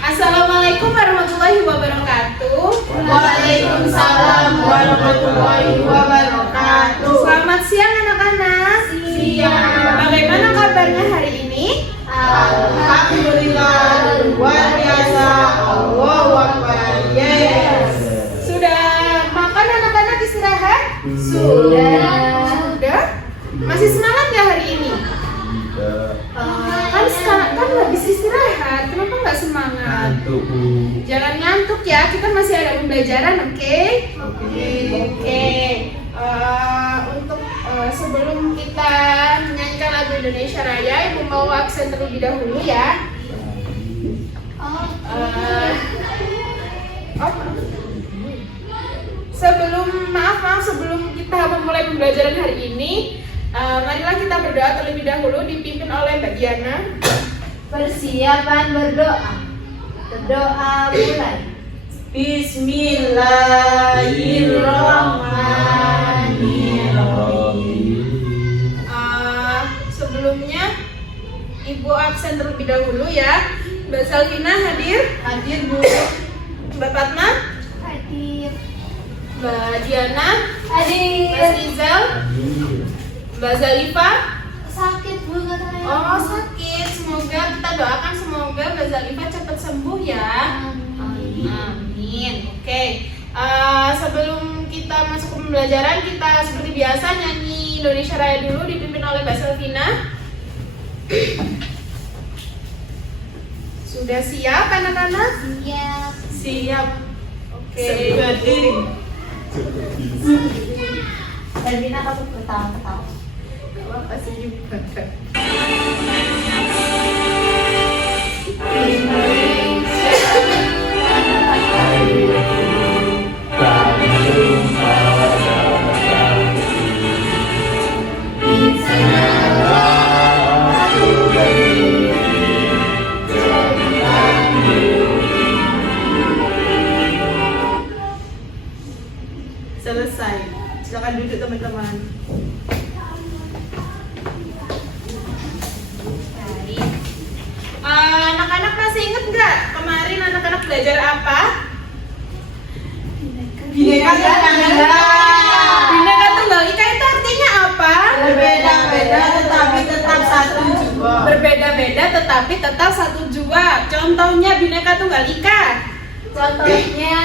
Assalamualaikum warahmatullahi wabarakatuh. Waalaikumsalam warahmatullahi wabarakatuh. Selamat siang anak-anak. Siang. Bagaimana kabarnya hari ini? Alhamdulillah, luar biasa. Allahu Akbar. Yes. Sudah makan anak-anak, istirahat? Sudah. Masih semangat nggak hari ini? Kan sekarang kan habis istirahat, kenapa nggak semangat? Jangan ngantuk ya, kita masih ada pembelajaran, oke? Oke. Untuk sebelum kita menyanyikan lagu Indonesia Raya, Ibu mau absen terlebih dahulu ya. Sebelum kita memulai pembelajaran hari ini, marilah kita berdoa terlebih dahulu dipimpin oleh Mbak Diana. Persiapan berdoa. Berdoa mulai. Bismillahirrahmanirrahim. Sebelumnya Ibu absen terlebih dahulu ya. Mbak Salvina hadir? Hadir Bu. Mbak Fatma? Hadir. Mbak Diana? Hadir. Mas Rizal? Mbak Zalifa? Sakit Bu katanya. Oh, sakit. Semoga kita doakan semoga Mbak Zalifa cepat sembuh ya. Amin. Oke. Sebelum kita masuk ke pembelajaran, kita seperti biasa nyanyi Indonesia Raya dulu dipimpin oleh Mbak Selvina. Sudah siap anak-anak? Siap. Siap. Oke. Berdiri. Dan Dina kamu ketawa-ketawa. Apa sih juga? Selesai. Silakan duduk teman-teman. Anak-anak masih inget nggak kemarin anak-anak belajar apa? Bineka Tunggal Ika. Bineka Tunggal Ika itu artinya apa? Berbeda-beda tetapi tetap satu jiwa. Berbeda-beda tetapi tetap satu jua. Contohnya Bineka Tunggal Ika. Contohnya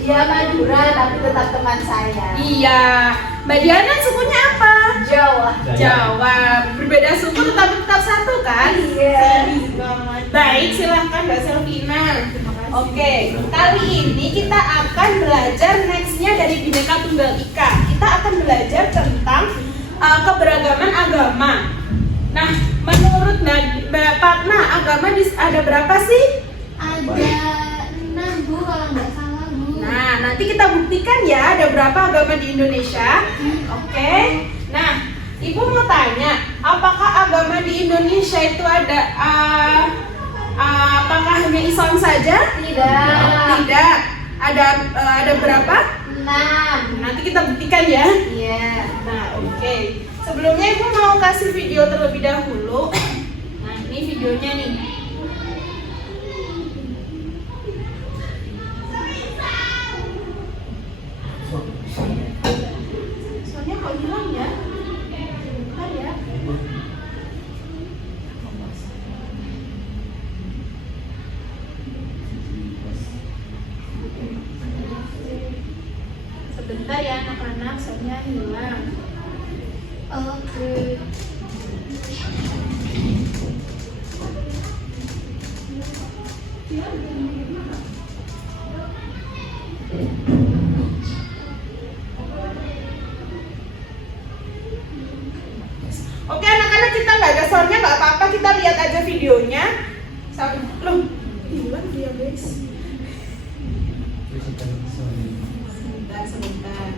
dia Madura tapi tetap teman saya. Iya. Mbak Diana sukunya apa? Jawa. Jawa. Berbeda suku tetapi tetap satu kan? Iya. Baik, silahkan Mbak Selvina. Oke, kali ini kita akan belajar nextnya dari Bineka Tunggal Ika. Kita akan belajar tentang keberagaman agama. Nah, menurut Mbak Fatma, agama ada berapa sih? Ada 6 Bu kalau nggak salah Bu. Nah, nanti kita buktikan ya ada berapa agama di Indonesia. Oke. Nah, Ibu mau tanya, apakah agama di Indonesia itu ada apakah hanya Islam saja? Tidak. Tidak. Ada berapa? 6. Nanti kita buktikan ya. Iya. Nah, oke. Sebelumnya Ibu mau kasih video terlebih dahulu. Nah, ini videonya nih. Soalnya kok hilang ya? Bentar ya. Sebentar ya anak-anak, soalnya hilang. Oke. Oke anak-anak, kita nggak ada soundnya nggak apa-apa, kita lihat aja videonya. Loh, hilang dia guys. Sebentar.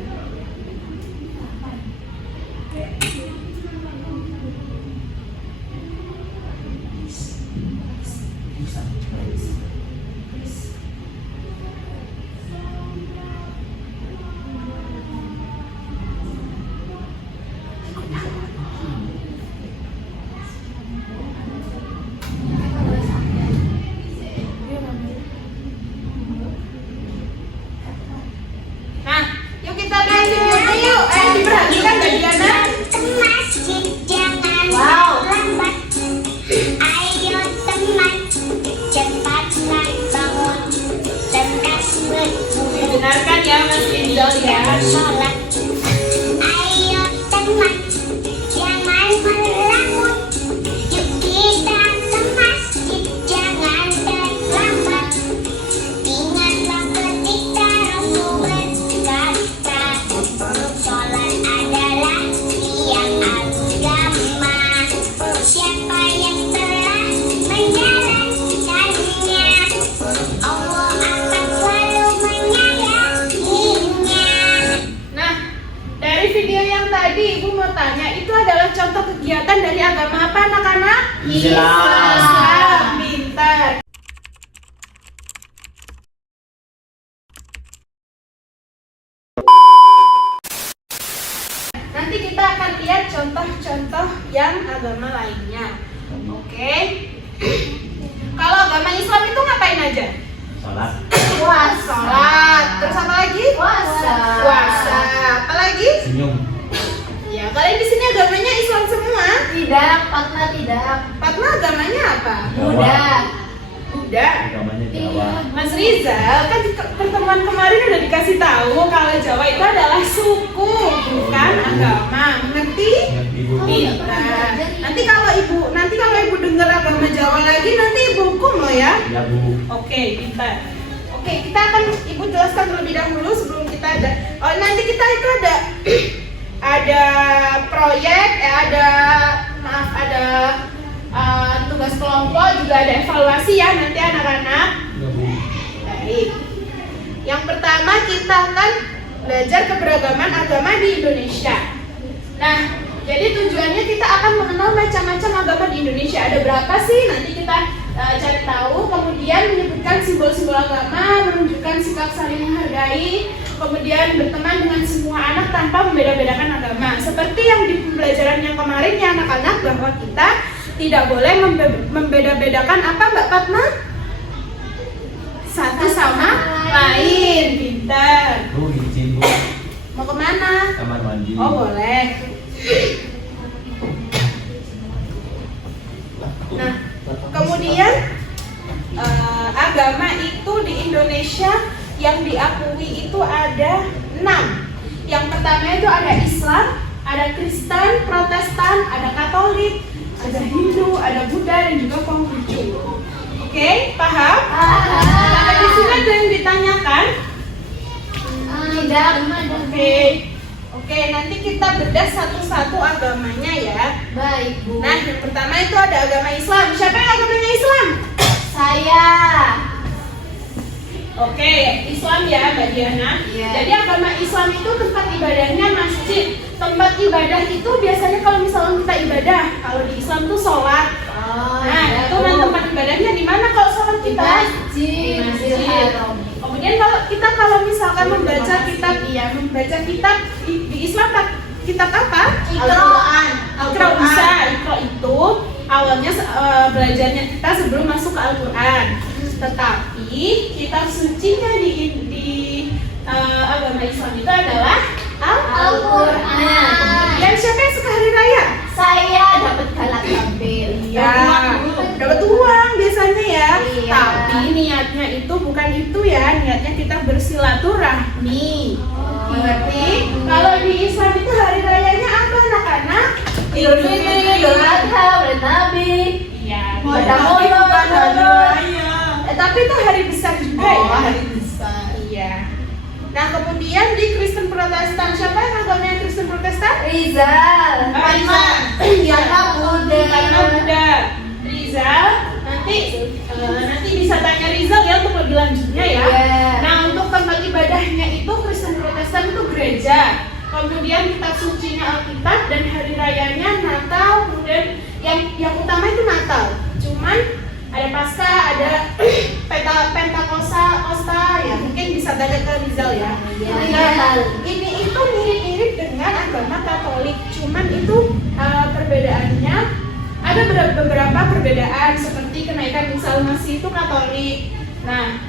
Nah, yuk kita lihat videonya yuk. Diperhatikan Mbak Diana. Wow. Ayo teman, cepatlah bangun dan kasih Dengarkan ya Mas Rizal ya. sholat. Ayo teman, jangan melamun. Yuk kita ke masjid, jangan terlambat. Ingatlah ketika Rasul berkata, sholat adalah tiang agama. Siapa yang telah menjalankannya, Allah akan selalu menyayanginya. Nah, dari video yang tadi Ibu mau tanya, itu adalah contoh kegiatan dari agama apa anak-anak? Islam. Pintar. Nanti kita akan lihat contoh-contoh yang agama lainnya. Oke. Kalau agama Islam itu ngapain aja? Sholat. Sholat. Terus apa lagi? Puasa. Puasa. Apa lagi? Senyum. Ya, kalian di sini agamanya Islam semua. Tidak, Fatma tidak. Fatma agamanya apa? Buddha. Buddha. Agamanya Jawa. Mas Rizal kan di pertemuan kemarin udah dikasih tahu kalau Jawa itu adalah suku, bukan agama. Mengerti? Ngerti Bu? Pintar. Nanti kalau ibu dengar agama Jawa lagi, nanti ibu hukum loh ya. Ya Bu. Oke, pintar. Oke, kita akan ibu jelaskan terlebih dahulu sebelum kita ada. Oh, nanti kita itu ada proyek, ada tugas kelompok, juga ada evaluasi ya nanti anak-anak. Ya Bu. Baik. Yang pertama kita akan belajar keberagaman agama di Indonesia. Nah, jadi tujuannya kita akan mengenal macam-macam agama di Indonesia. Ada berapa sih? Nanti kita cari tahu. Kemudian menyebutkan simbol-simbol agama, menunjukkan sikap saling menghargai. Kemudian berteman dengan semua anak tanpa membeda-bedakan agama. Seperti yang di pembelajaran yang kemarin ya anak-anak, bahwa kita tidak boleh membeda-bedakan apa Mbak Fatma? Satu sama lain. Pintar. Bu, izin Bu. Mau kemana? Kamar mandi. Oh boleh. Nah, kemudian agama itu di Indonesia yang diakui itu ada 6. Yang pertama itu ada Islam, ada Kristen, Protestan, ada Katolik, ada Hindu, ada Buddha, dan juga Konghucu. Oke, paham? Sampai di sini ada yang ditanyakan? Tidak. Oke. Oke, nanti kita bedah satu-satu agamanya ya. Baik, Bu. Nah, yang pertama itu ada agama Islam. Siapa yang agamanya Islam? Saya. Oke, Islam ya Mbak Diana. Iya. Jadi agama Islam itu tempat ibadahnya masjid. Tempat ibadah itu biasanya kalau misalnya kita ibadah, kalau di Islam tuh sholat. Oh, Nah, iya, itu Bu. kan tempat ibadahnya di mana kalau sholat Di kita? masjid. Di masjid. Kemudian kalau misalkan membaca kitab, membaca kitab di Islam kitab apa? Al-Quran. Ikra bisa. Ikra itu awalnya belajarnya kita sebelum masuk ke Al-Quran. Tetapi kitab sucinya di agama Islam itu adalah Al-Quran. Dan siapa yang suka hari raya? Saya dapat galak tampil. Ya, dapat uang biasanya ya. Iya. Tapi niatnya itu bukan itu ya, niatnya kita bersilaturahmi. Mengerti? Kalau di Islam itu hari rayanya apa anak-anak? Idul Fitri, Idul Adha, Maulid Nabi. Iya. Pada Tapi bukan hari raya. Tapi itu hari besar juga Oh, ya. hari besar. Iya. Nah kemudian di Kristen Protestan, siapa yang agamanya Kristen Protestan? Rizal. Rizal. Iya, Buddha. Karena Buddha. Rizal. Nanti bisa tanya Rizal ya untuk lebih lanjutnya ya. Iya. Nah untuk tempat ibadahnya itu Kristen Protestan itu gereja. Kemudian kitab sucinya Alkitab dan hari rayanya Natal. Kemudian yang utama itu Natal. Cuman ada Paskah, ada Pentakosta ya, mungkin bisa tanya ke Rizal ya. Nah, ini itu mirip-mirip dengan agama Katolik, cuman itu perbedaannya ada beberapa perbedaan seperti kenaikan Isa Masih itu Katolik. Nah,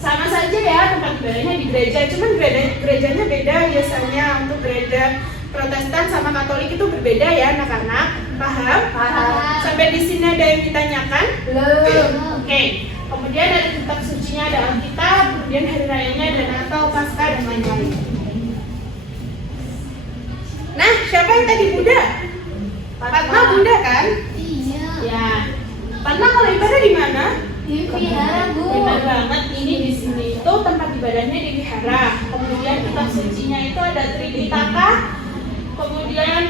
sama saja ya tempat ibadahnya di gereja, cuman gerejanya beda biasanya. Untuk gereja Protestan sama Katolik itu berbeda ya anak-anak. Paham? Paham. Sampai di sini ada yang ditanyakan? Belum. Oke. Kemudian ada kitab sucinya, ada Alkitab, kemudian hari rayanya ada Natal, Paskah dan lain-lain. Nah, siapa yang tadi Buddha? Fatma Buddha kan? Iya. Ya. Fatma kalau ibadah di mana? Di vihara, Bu. Benar banget, ini di sini itu tempat ibadahnya di wihara. Kemudian kitab sucinya itu ada Tripitaka. Kemudian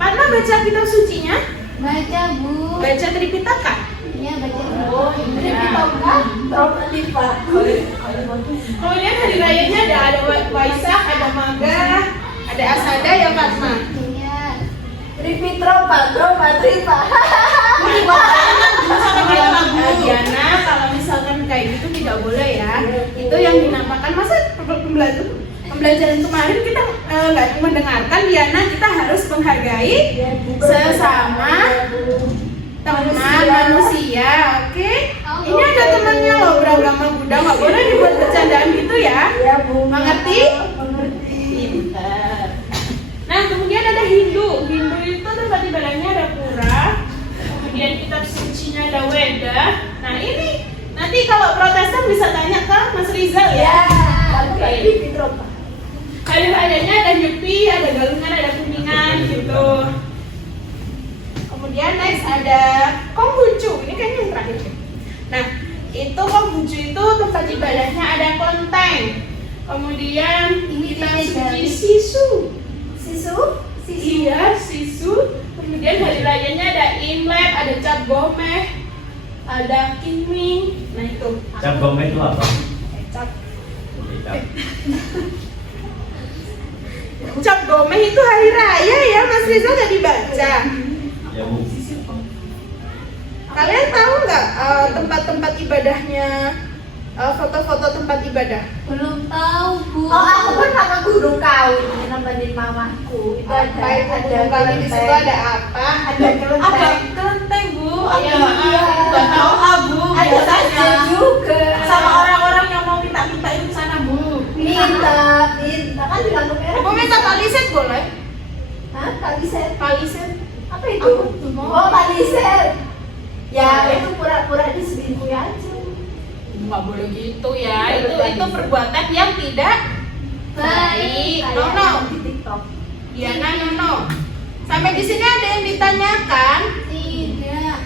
Fatma baca kitab sucinya? Baca, Bu. Baca Tripitaka? Iya, baca. Oh, iya. Tripitaka. Kemudian hari rayanya ada Waisak, ada Maga, ada Asada ya Fatma. Iya. Tripa. Diana, kalau misalkan kayak gitu tidak boleh ya. Itu yang dinamakan masa pembelajaran kemarin kita nggak mendengarkan Diana, kita harus menghargai sesama teman manusia, oke? Ini ada temannya loh beragama Buddha, nggak boleh dibuat bercandaan gitu ya. Mengerti? Pintar. Nah kemudian ada Hindu. Hindu itu tempat ibadahnya ada pura. Kemudian kitab sucinya ada Weda. Nah ini nanti kalau Protestan bisa tanya ke Mas Rizal ya. Oke. Hari rayanya ada Nyepi, ada Galungan, ada Kuningan gitu. Kemudian next ada Konghucu. Ini kayaknya yang terakhir. Nah itu Konghucu itu tempat ibadahnya ada Kelenteng. Kemudian kitab suci Sisu. Iya, Sisu. Kemudian hari rayanya ada Imlek, ada Cap Gomeh, ada Kiming. Nah itu. Cap Gomeh itu apa? Cap. Cap. Cap Gomeh itu hari raya ya, Mas Rizal nggak dibaca. Ya Bu. Kalian tahu nggak tempat-tempat ibadahnya, foto-foto tempat ibadah? Belum tahu, Bu. Oh, aku pernah ke Gunung Kawi nemenin mamaku. Itu ada Di situ ada apa? Ada kelenteng, Bu. Nggak tahu, Bu. Ada Biasanya saja juga. sama orang-orang yang mau minta-minta itu ke sana, Bu. Minta kan di lampu merah. Aku minta paliset boleh? Hah? Kaliset. Paliset. Apa itu? Oh, kaliset. Ya, Boleh. itu pura-pura diselingkuhi aja. Nggak boleh gitu ya. Itu perbuatan yang tidak baik. Kayak Nono. di TikTok. Diana, Nono. Sampai di sini ada yang ditanyakan. Tidak.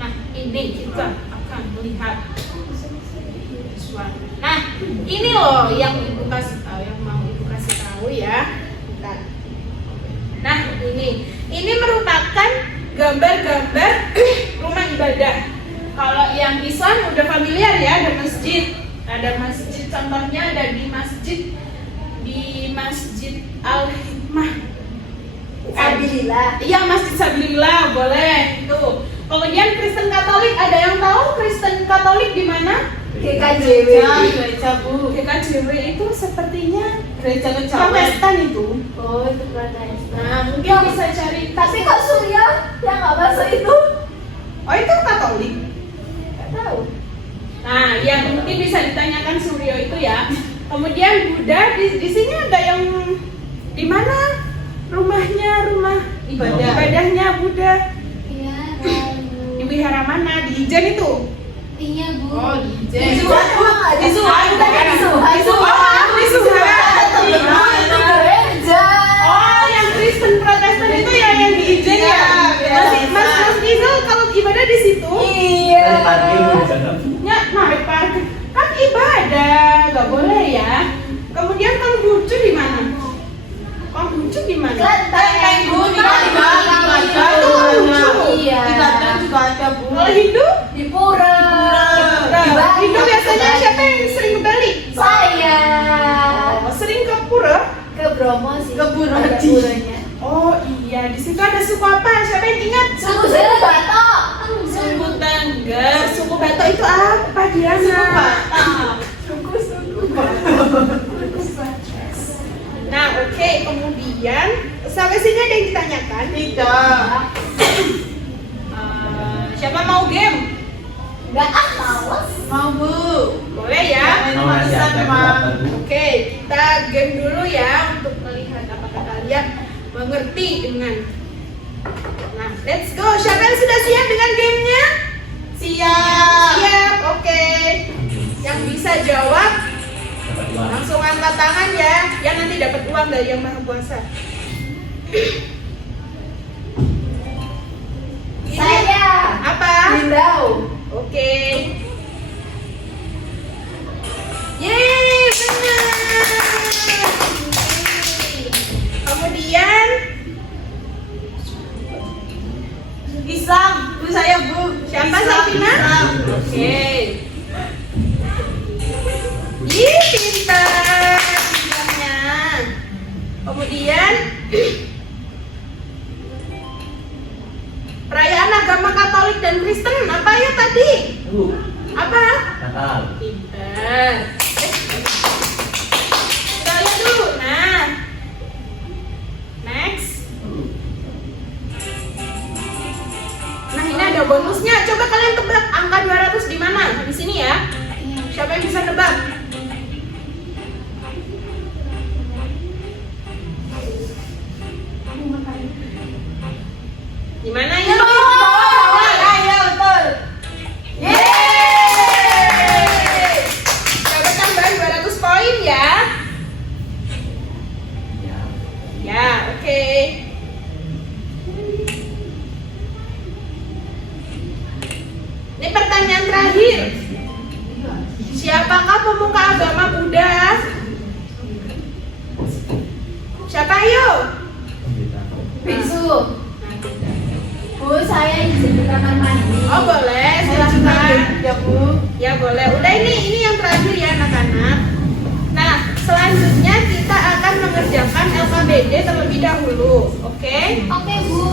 Nah, ini kita akan melihat. Nah, ini loh yang ibu kasih tahu, yang mau ibu kasih tahu ya. gambar-gambar rumah ibadah. Kalau yang Islam udah familiar ya, ada masjid. Ada masjid, contohnya ada di Masjid Al-Hikmah. Alhamdulillah. Iya, Masjid Sabilillah, boleh itu. Kemudian Kristen Katolik, ada yang tahu Kristen Katolik di mana? GKJW. Gereja Bu. GKJW itu sepertinya Gereja kecawen. Protestan itu. Oh, itu Protestan. Nah, mungkin bisa cari. Tapi kok Surya yang nggak masuk itu? Oh, itu Katolik. Nggak tahu. Nah, yang mungkin bisa ditanyakan Suryo itu ya. Kemudian Buddha di sini ada yang di mana rumahnya, rumah ibadahnya Buddha. Iya, Bu. Di wihara mana? Di Ijen itu. Iya, Bu. Oh, di Ijen. Di Suhan emang nggak ada? Di Suhan. Di Suhan. Di Suhan. Di Suhan. Itu gereja. Oh, yang Kristen Protestan itu ya yang di Ijen ya. Mas Rizal kalau ibadah di situ. Iya. Dari parkir di sana. Ya, naik parkir. Kan ibadah, nggak boleh ya. Kemudian Konghucu di mana? Konghucu di mana? Kelenteng. Bu, di Bali. Itu Konghucu. Iya. Di Klaten juga ada, Bu. Kalau Hindu? Di Pura. Di Bali. Hindu biasanya siapa yang sering ke Bali? Saya. Oh, sering ke Pura? Ke Bromo sih. Ke Pura. Ada puranya. Oh iya, di situ ada suku apa? Siapa yang ingat? Suku saya Batok. Suku Tengger. Suku Batak itu apa, Diana? Suku. Nah, oke, kemudian sampai sini ada yang ditanyakan? Tidak. Siapa mau game? Enggak males. Mau, Bu. Boleh ya? Mau ngasih apa? Apa tuh? Oke, kita game dulu ya untuk melihat apakah kalian mengerti dengan. Nah, let's go. Siapa yang sudah siap dengan gamenya? Siap. Siap, oke. Yang bisa jawab Dapat uang. langsung angkat tangan ya. Yang nanti dapat uang dari Yang Maha Kuasa. Ini Saya. apa? Windau. Oke. Yeay, benar. Kemudian Islam. Bu, saya, Bu. siapa Islam, Safina? Islam. Oke. Ih, pintar. Islamnya. Kemudian perayaan agama Katolik dan Kristen apa ya tadi? Apa? Natal. Pintar. Kita lihat dulu. Nah. Next. Nah, ini ada bonusnya. Coba kalian tebak angka 200 di mana? Di sini ya. Siapa yang bisa nebak? Di mana ya? Di bawah. Iya, betul. Yeay! Coba tambahin 200 poin ya. Ya. Ya, oke. Ini pertanyaan terakhir. Siapakah pemuka agama Buddha? Siapa ayo? Biksu. Bu, saya izin di kamar mandi. Oh boleh, silakan. Ya, Bu. Ya boleh. Udah ini yang terakhir ya anak-anak. Nah, selanjutnya kita akan mengerjakan LKBD terlebih dahulu. Oke? Oke, Bu.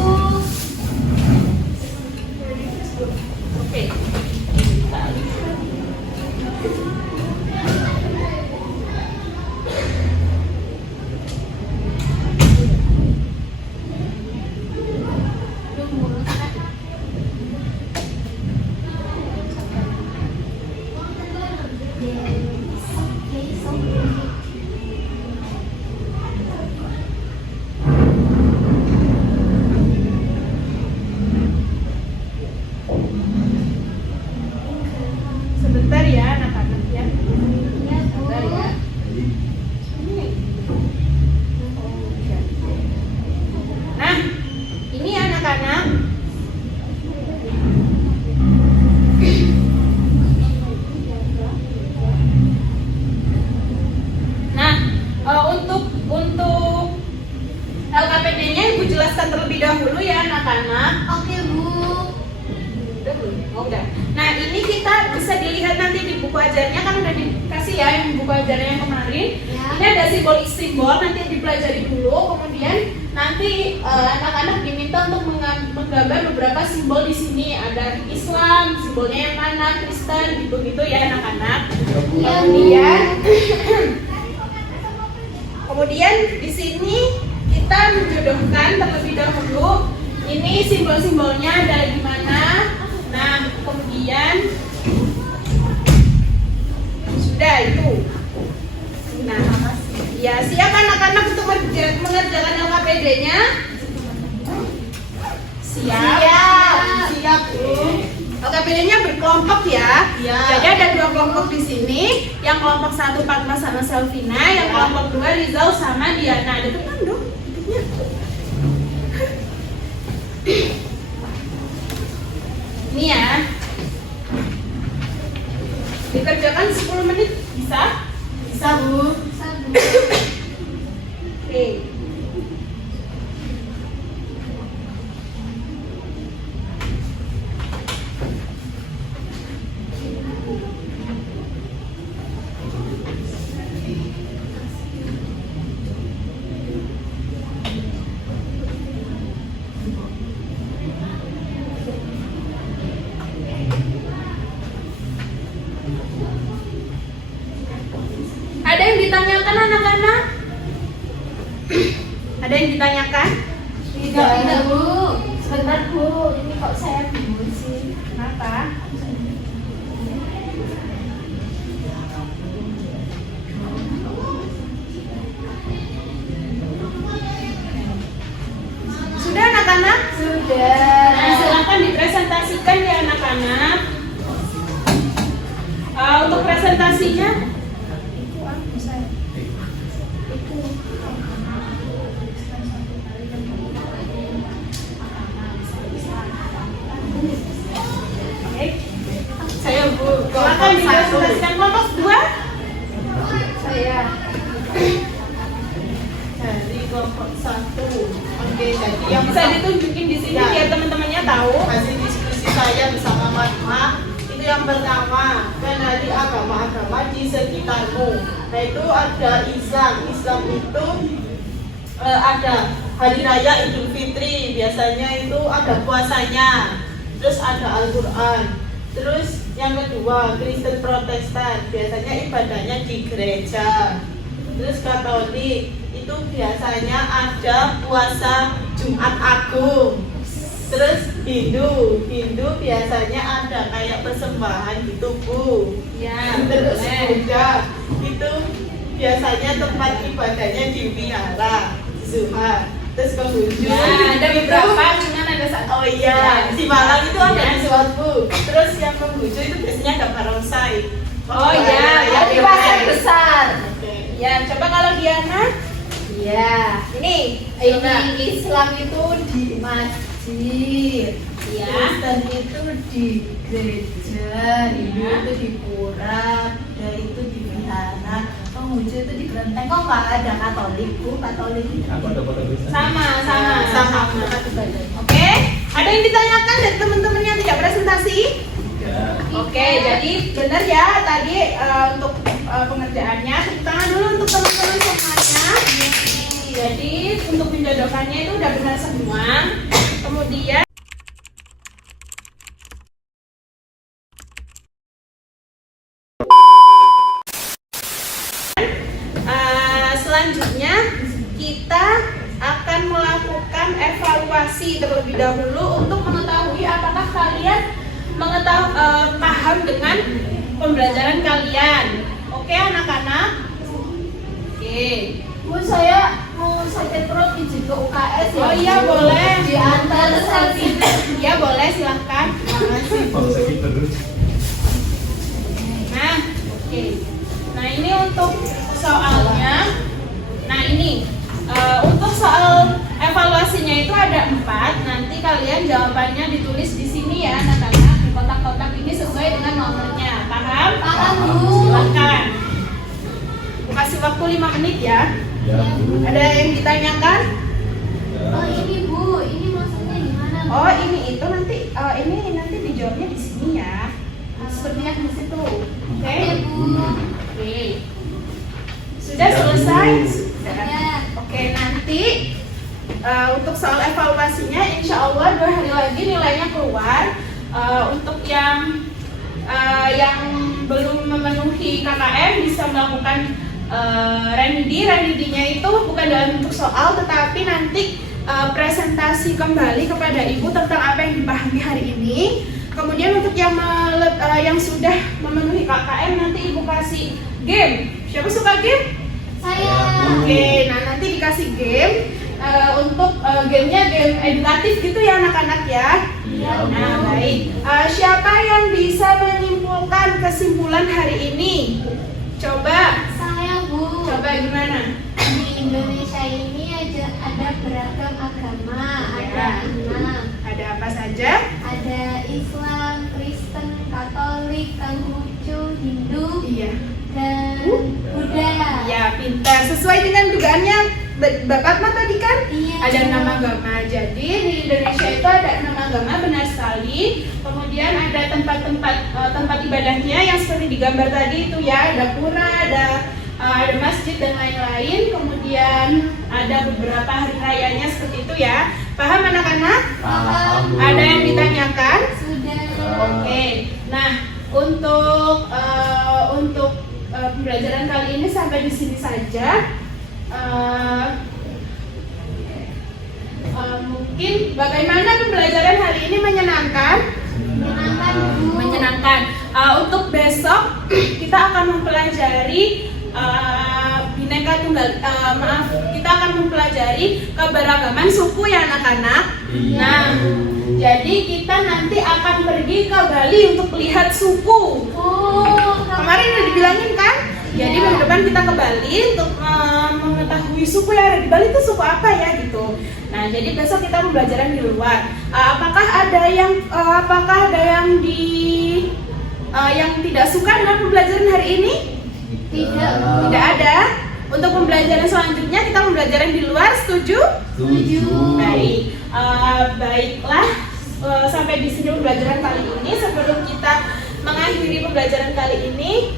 Oke. Sebentar ya anak-anak ya. Sebentar ya. Nah, ini anak-anak. pembelajaran yang kemarin. Ya. Ini ada simbol-simbol nanti dipelajari dulu. Kemudian nanti anak-anak diminta untuk menggambar beberapa simbol di sini. Ada Islam, simbolnya yang mana, Kristen, gitu-gitu ya anak-anak. Kemudian di sini kita menjodohkan terlebih dahulu. Ini simbol-simbolnya ada di mana. Nah, kemudian sudah itu. Nah, ya siap anak-anak untuk mengerjakan LKPD-nya? Siap. LKPD-nya berkelompok ya. Jadi ada 2 kelompok di sini. Yang kelompok 1 Fatma sama Selvina, yang kelompok 2 Rizal sama Diana. Ada depan dong. Ini ya. Dikerjakan 10 menit bisa? Bisa, Bu. Oke. Ada yang ditanyakan anak-anak? Ada yang ditanyakan? Tidak, Bu. Sebentar Bu, ini kok saya bingung sih. Kenapa? Sudah anak-anak? Sudah. Nah, silakan dipresentasikan ya anak-anak. Untuk presentasinya saya Bu, silakan dipresentasikan kelompok 2. Saya. Dari kelompok 1. Oke, jadi yang Bisa ditunjukin di sini Ya. biar teman-temannya tahu. hasil diskusi saya bersama Fatma itu yang pertama, kenali agama-agama di sekitarmu. Nah itu ada Islam. Islam itu ada hari raya Idul Fitri, biasanya itu ada puasanya. Terus ada Al-Quran. Terus yang kedua Kristen Protestan, biasanya ibadahnya di gereja. Terus Katolik itu biasanya ada puasa Jumat Agung. Terus Hindu biasanya ada kayak persembahan gitu Bu. Ya, Terus boleh. Buddha itu biasanya tempat ibadahnya di wihara, Zuhar. Terus Konghucu Nah, ada beberapa, cuman ada satu. Oh iya, di Malang itu ada di Bu. Terus yang Konghucu itu biasanya ada barongsai. Oh iya, ya, Di pasar besar. Oke. Ya, coba kalau Diana, Iya. ini, Ini Islam itu di masjid. Ya. Kristen itu di gereja, Hindu itu di pura, Buddha itu di wihara, Konghucu itu di kelenteng. Kok nggak ada Katolik Bu? Katolik Aku ada foto tulisan. sama. Oke, ada yang ditanyakan dari teman-teman yang tidak presentasi? Ya. Oke, jadi benar ya tadi untuk pengerjaannya. Tepuk tangan dulu untuk teman-teman semuanya. Jadi untuk penjodohannya itu udah benar semua. Kemudian selanjutnya kita akan melakukan evaluasi terlebih dahulu untuk mengetahui apakah kalian paham dengan pembelajaran kalian. Oke anak-anak? Oke. Bu, saya mau sakit perut izin ke UKS ya. Oh iya Bu. boleh. Diantar sakit. Ya boleh silahkan. Mau sakit terus. Nah, oke. Nah ini untuk soalnya. Nah ini untuk soal evaluasinya itu ada 4. Nanti kalian jawabannya ditulis di sini ya anak-anak, di kotak-kotak ini sesuai dengan nomornya. Paham? Paham, Bu. Silakan. Aku kasih waktu 5 menit ya. Ya, Bu. Ada yang ditanyakan? Ya. Oh ini Bu, ini maksudnya gimana? Bu? Oh ini itu nanti ini nanti dijawabnya di sini ya. Seperti yang di situ. Oke? Oke Bu. Oke. Sudah selesai? Sudah. Ya. Oke, nanti untuk soal evaluasinya insya Allah 2 hari lagi nilainya keluar. Untuk yang belum memenuhi KKM bisa melakukan remedinya itu bukan dalam bentuk soal, tetapi nanti presentasi kembali kepada ibu tentang apa yang dipahami hari ini. Kemudian untuk yang sudah memenuhi KKM nanti ibu kasih game. Siapa suka game? Saya. Oke, nah nanti dikasih game. Untuk gamenya game edukatif gitu ya anak-anak ya. Iya, Nah Bu. baik, siapa yang bisa menyimpulkan kesimpulan hari ini? Coba, Saya, Bu. coba gimana? Di Indonesia ini ada beragam agama, ada Ya. 6. Ada apa saja? Ada Islam, Kristen, Katolik, Konghucu, Hindu, Iya. dan Buddha. Ya, pintar. Sesuai dengan dugaannya Mbak Fatma tadi kan? Iya. Ada 6 agama. Jadi di Indonesia itu ada 6 agama, benar sekali. Kemudian ada tempat ibadahnya yang seperti digambar tadi itu ya, ada pura, ada masjid dan lain-lain. Kemudian ada beberapa hari rayanya seperti itu ya. Paham anak-anak? Paham, Bu. Ada yang ditanyakan? Sudah. Oke. Nah, untuk pembelajaran kali ini sampai di sini saja. Mungkin bagaimana pembelajaran hari ini menyenangkan? Menyenangkan, Bu. Menyenangkan. Untuk besok kita akan mempelajari kita akan mempelajari keberagaman suku ya anak-anak. Iya, Nah, Bu. jadi kita nanti akan pergi ke Bali untuk melihat suku. Oh, Kemarin udah dibilangin kan? Jadi Iya. minggu depan kita ke Bali untuk mengetahui suku yang ada di Bali itu suku apa ya gitu. Nah, jadi besok kita pembelajaran di luar. Apakah ada yang tidak suka dengan pembelajaran hari ini? tidak. Tidak ada. Untuk pembelajaran selanjutnya kita pembelajaran di luar, setuju? Setuju. Baik. Baiklah. Sampai di sini pembelajaran kali ini. Sebelum kita mengakhiri pembelajaran kali ini,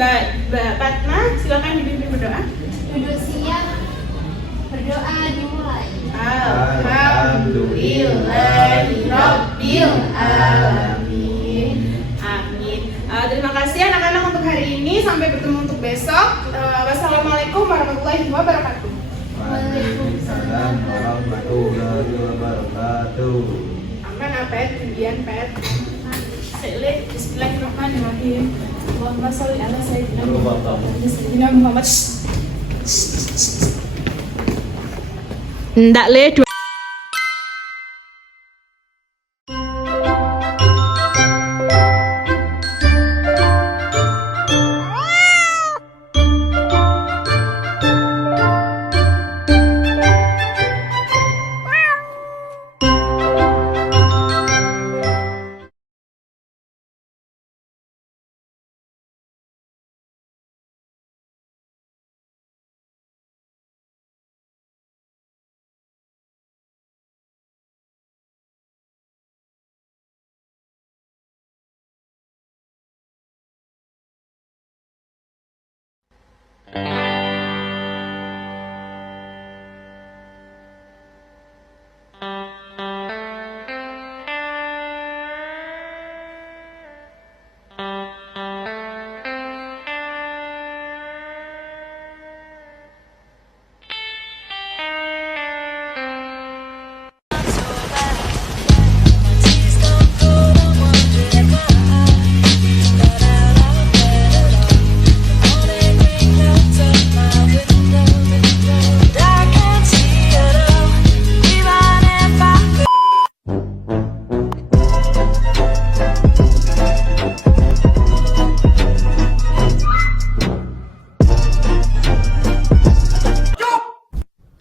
Mbak Fatma, silakan dibimbing berdoa. Duduk siap, berdoa dimulai. Alhamdulillahirabbil alamin. Amin. Terima kasih anak-anak untuk hari ini. Sampai bertemu untuk besok. Wassalamualaikum warahmatullahi wabarakatuh. Waalaikumsalam warahmatullahi wabarakatuh. Aman apa ya? Kemudian pet. Bismillahirrahmanirrahim. Allahumma sholli ala sayyidina Muhammad. Ndak le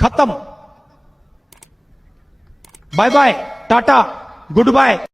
खत्म bye bye tata good bye.